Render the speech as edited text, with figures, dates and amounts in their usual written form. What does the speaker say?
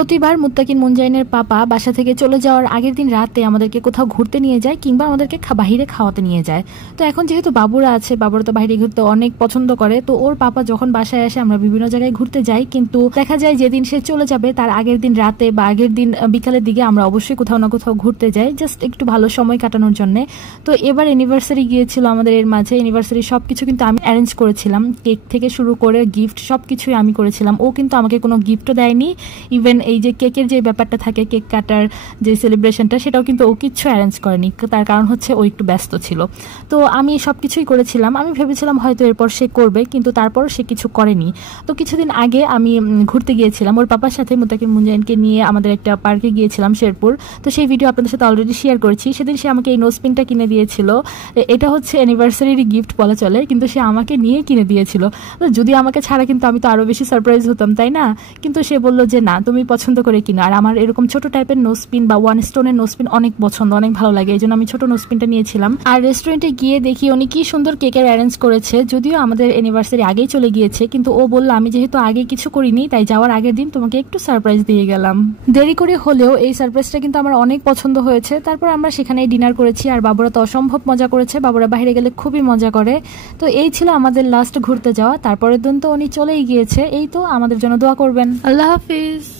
প্রতিবার মুত্তাকিন মুনজাইনের পাপা বাসা থেকে চলে যাওয়ার আগের দিন রাতে আমাদেরকে কোথাও ঘুরতে নিয়ে যায় কিংবা আমাদেরকে বাহিরে খাওয়াতে নিয়ে যায়। তো এখন যেহেতু বাবুরা আছে, বাবুরা তো বাইরে ঘুরতে অনেক পছন্দ করে, তো ওর পাপা যখন বাসায় আসে আমরা বিভিন্ন জায়গায় ঘুরতে যাই, কিন্তু দেখা যায় যেদিন সে চলে যাবে তার আগের দিন রাতে বা আগের দিন বিকালের দিকে আমরা অবশ্যই কোথাও না কোথাও ঘুরতে যাই, জাস্ট একটু ভালো সময় কাটানোর জন্য। তো এবার অ্যানিভার্সারি গিয়েছিল আমাদের, এর মাঝে অ্যানিভার্সারি সবকিছু কিন্তু আমি অ্যারেঞ্জ করেছিলাম, কেক থেকে শুরু করে গিফট সবকিছুই আমি করেছিলাম। ও কিন্তু আমাকে কোনো গিফটও দেয়নি, ইভেন এই যে কেকের যে ব্যাপারটা থাকে, কেক কাটার যে সেলিব্রেশনটা, সেটাও কিন্তু ও কিচ্ছু অ্যারেঞ্জ করেনি। তার কারণ হচ্ছে ও একটু ব্যস্ত ছিল। তো আমি সবকিছুই করেছিলাম, আমি ভেবেছিলাম হয়তো এরপর সে করবে, কিন্তু তারপরও সে কিছু করেনি। তো কিছুদিন আগে আমি ঘুরতে গিয়েছিলাম ওর পাপার সাথে, মুত্তাকিন মুনজাইনকে নিয়ে আমাদের একটা পার্কে গিয়েছিলাম শেরপুর। তো সেই ভিডিও আপনাদের সাথে অলরেডি শেয়ার করেছি। সেদিন সে আমাকে এই নোজপিনটা কিনে দিয়েছিল, এটা হচ্ছে অ্যানিভার্সারির গিফট বলা চলে, কিন্তু সে আমাকে নিয়ে কিনে দিয়েছিল। তো যদি আমাকে ছাড়া কিন্তু আমি তো আরো বেশি সারপ্রাইজ হতাম, তাই না? কিন্তু সে বলল যে না, তুমি পছন্দ করে কিনো। আর আমার এরকম ছোট টাইপের নোজপিন বা ওয়ান স্টোনের নোজপিন অনেক পছন্দ, অনেক ভালো লাগে, এই জন্য আমি ছোট নোজপিনটা নিয়েছিলাম। আর রেস্টুরেন্টে গিয়ে দেখি উনি কি সুন্দর কেকের অ্যারেঞ্জ করেছে, যদিও আমাদের অ্যানিভার্সারি আগেই চলে গিয়েছে, কিন্তু ও বলল আমি যেহেতু আগে কিছু করিনি তাই যাওয়ার আগের দিন তোমাকে একটু সারপ্রাইজ দিয়ে গেলাম। দেরি করে হলেও এই সারপ্রাইজটা কিন্তু আমার অনেক পছন্দ হয়েছে। তারপর আমরা সেখানেই ডিনার করেছি, আর বাবুরা তো অসম্ভব মজা করেছে, বাবুরা বাইরে গেলে খুবই মজা করে। তো এই ছিল আমাদের লাস্ট ঘুরতে যাওয়া, তারপরের দিন তো উনি চলেই গিয়েছে। এই তো আমাদের জন্য দোয়া করবেন। আল্লাহ হাফিজ।